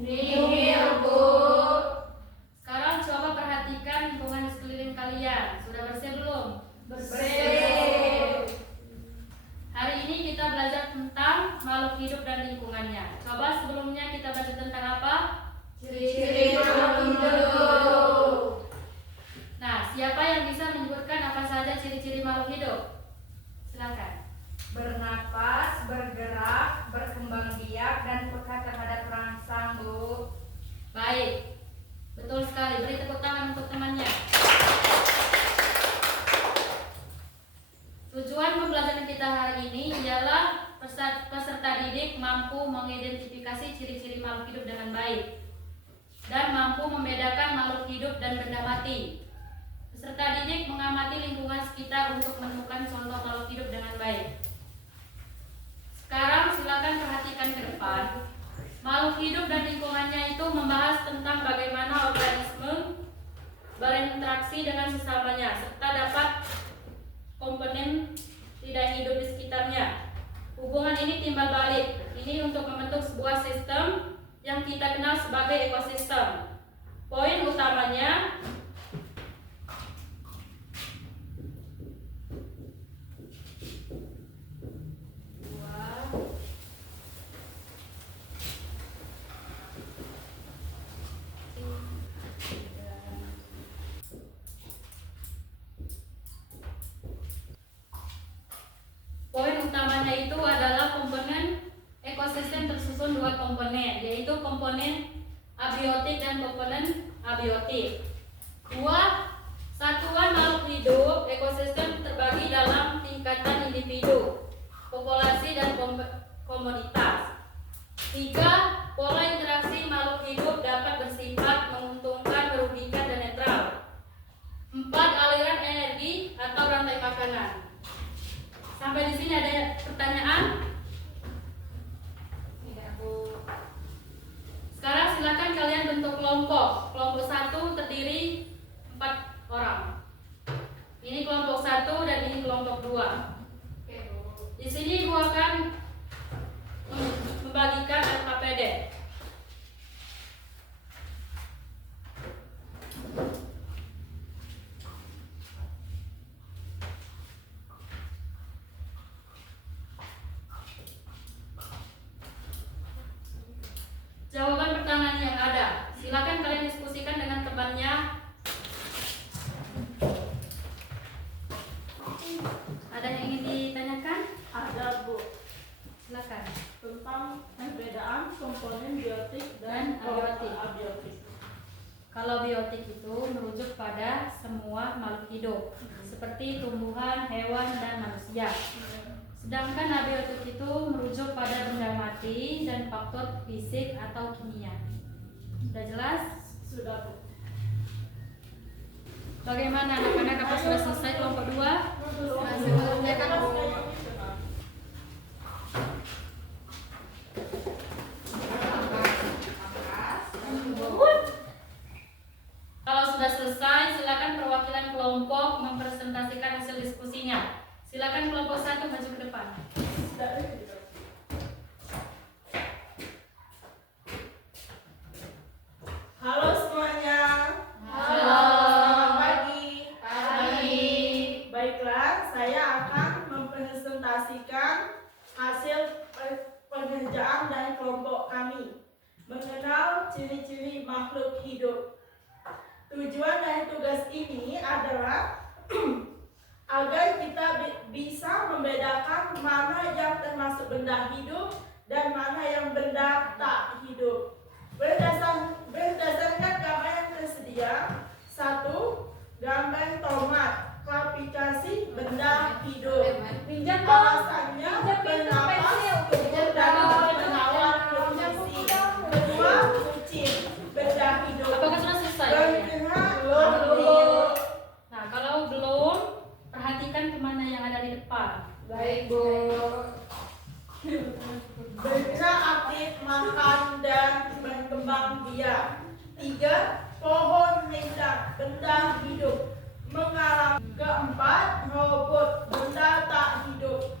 Nihil, Bu. Sekarang coba perhatikan lingkungan di sekeliling kalian. Sudah bersih belum? Bersih. Hari ini kita belajar tentang makhluk hidup dan lingkungannya. Coba sebelumnya kita baca tentang apa? Ciri-ciri makhluk hidup. Nah, siapa yang bisa menyebutkan apa saja ciri-ciri makhluk hidup? Silakan. Bernapas, bergerak, berkembang biak, dan peka terhadap rangsang, Bu. Baik, betul sekali. Beri tepuk tangan untuk temannya. Tujuan pembelajaran kita hari ini ialah peserta didik mampu mengidentifikasi ciri-ciri makhluk hidup dengan baik dan mampu membedakan makhluk hidup dan benda mati. Peserta didik mengamati lingkungan sekitar untuk menemukan contoh makhluk hidup dengan baik. Sekarang silakan perhatikan ke depan. Makhluk hidup dan lingkungannya itu membahas tentang bagaimana organisme berinteraksi dengan sesamanya serta dapat komponen tidak hidup di sekitarnya. Hubungan ini timbal balik. Ini untuk membentuk sebuah sistem yang kita kenal sebagai ekosistem. Poin utamanya itu adalah komponen ekosistem tersusun dua komponen, yaitu komponen abiotik dan komponen abiotik. Dua satuan makhluk hidup ekosistem terbagi dalam tingkatan individu, populasi, dan komoditas. Tiga, pola interaksi makhluk hidup dapat bersifat menguntungkan, merugikan, dan netral. Empat, aliran energi atau rantai makanan. Sampai di sini ada pertanyaan? Tidak, Bu. Sekarang silakan kalian bentuk kelompok. Kelompok 1 terdiri 4 orang. Ini kelompok 1 dan ini kelompok 2. Oke, Bu. Di sini Bu akan membagikan LKPD. Jawaban pertanyaan yang ada, silakan kalian diskusikan dengan temannya. Ada yang ingin ditanyakan? Ada, Bu. Silakan. Tentang perbedaan komponen biotik Dan abiotik. abiotik. Kalau biotik itu merujuk pada semua makhluk hidup, seperti tumbuhan, hewan, dan manusia. Sedangkan abiotik itu merujuk pada benda mati dan faktor fisik atau kimia. Sudah jelas? Sudah, Bu. Bagaimana anak-anak, apa sudah selesai kelompok 2? Masih belum ya, kan, Bu? Kalau sudah selesai, silakan perwakilan kelompok mempresentasikan hasil diskusinya. Silakan kelompok 1 maju ke depan. Halo semuanya. Halo. Selamat pagi. Pagi. Baiklah, saya akan mempresentasikan hasil pengerjaan dari kelompok kami mengenal ciri-ciri makhluk hidup. Tujuan dari tugas ini adalah agar kita bisa membedakan mana yang termasuk benda hidup dan mana yang benda tak hidup. Berdasarkan gambar yang tersedia, 1. Gambar tomat, klasifikasi benda hidup. Alasannya bernapas, tumbuh, dan penawar nutrisi. 2. Kucing, benda hidup. Apakah sudah selesai? Bergerak, ambil. Nah, kalau belum, perhatikan kemana yang ada di depan. Baik, Bu. Benda aktif, makan, dan berkembang biak. 3. Pohon rindang, benda hidup. Mengalami. 4. Robot, benda tak hidup.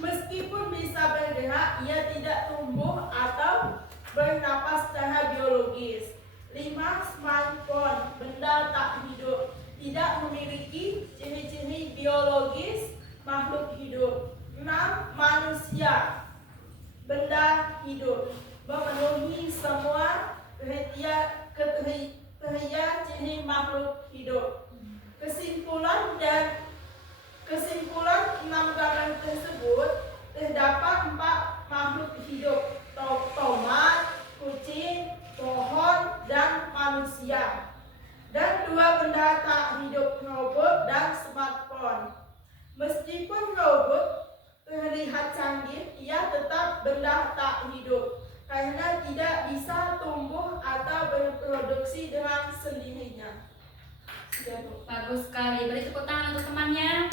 Meskipun bisa bergerak, ia tidak tumbuh atau bernapas secara biologis. 5. Smartphone, benda tak hidup, tidak memiliki ciri-ciri biologis makhluk hidup. 6. Manusia, benda hidup, memenuhi semua kriteria ciri makhluk hidup. Kesimpulan 6 gambar tersebut terdapat 4 makhluk hidup: tomat, kucing, pohon, dan manusia, dan 2 benda tak hidup, robot dan smartphone. Meskipun robot terlihat canggih, ia tetap benda tak hidup karena tidak bisa tumbuh atau berproduksi dengan sendirinya. Bagus sekali. Beri tepuk tangan untuk temannya.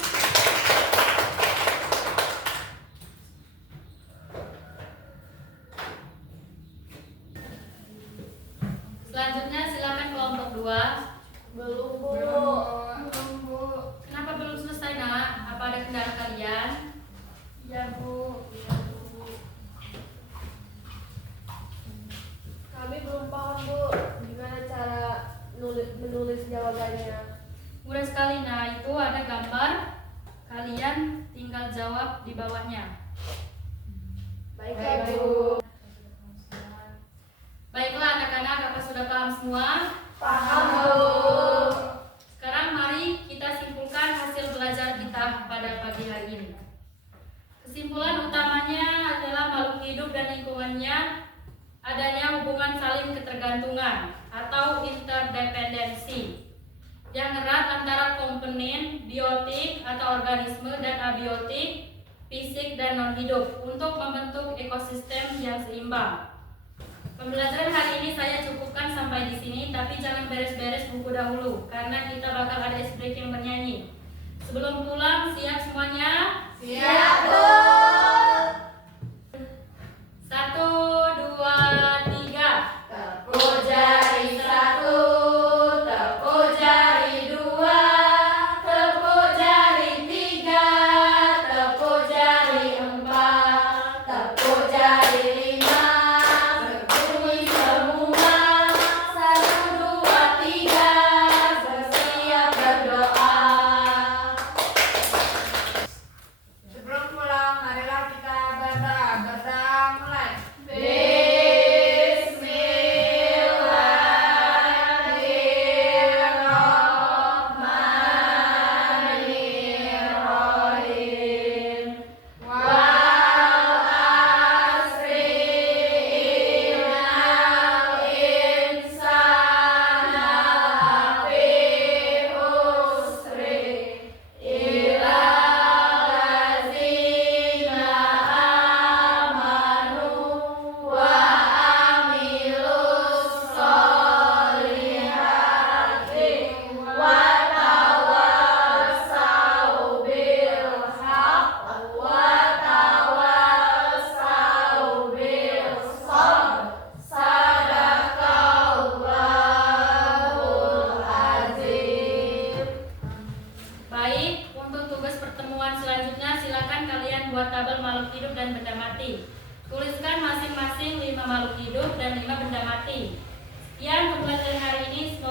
Selanjutnya silakan kelompok 2. Belum, Bu. Kenapa belum selesai, Nak? Apa ada kendala kalian? Ya, Bu. Kami belum paham, Bu, gimana cara menulis jawabannya. Mudah sekali. Nah, itu ada gambar. Kalian tinggal jawab di bawahnya. Baiklah, Bu. Baiklah anak-anak, apa sudah paham semua? Paham, Bu. Sekarang mari kita simpulkan hasil belajar kita pada pagi hari ini. Kesimpulan utamanya adalah makhluk hidup dan lingkungannya adanya hubungan saling ketergantungan atau interdependensi yang erat antara komponen biotik atau organisme dan abiotik, fisik dan non-hidup untuk membentuk ekosistem yang seimbang. Pembelajaran hari ini saya cukupkan sampai di sini, tapi jangan beres-beres buku dahulu karena kita bakal ada ice break yang bernyanyi. Sebelum pulang, siap semuanya? Siap, Bu. 1, 2, 3. Tepuk jari 1, tepuk jari 2, tepuk jari 3, tepuk jari 4, tepuk jari 5, berbunyi semua. 1, 2, 3, bersiap berdoa. Sebelum pulang, marilah kita berdoa. Berdoa mulai. Bismillahirrahmanirrahim. Wal asri innal insana lafi khusri illa allazina amanu wa amilus solihati wa tawassau bil haqq wa tawassau bil sabr. Sadaqallahul azim. Baik, untuk tugas pertemuan selanjutnya silakan kalian buat tabel makhluk hidup dan benda mati. Tuliskan masing-masing 5 makhluk hidup dan 5 benda mati. Sekian pembelajaran hari ini. Semoga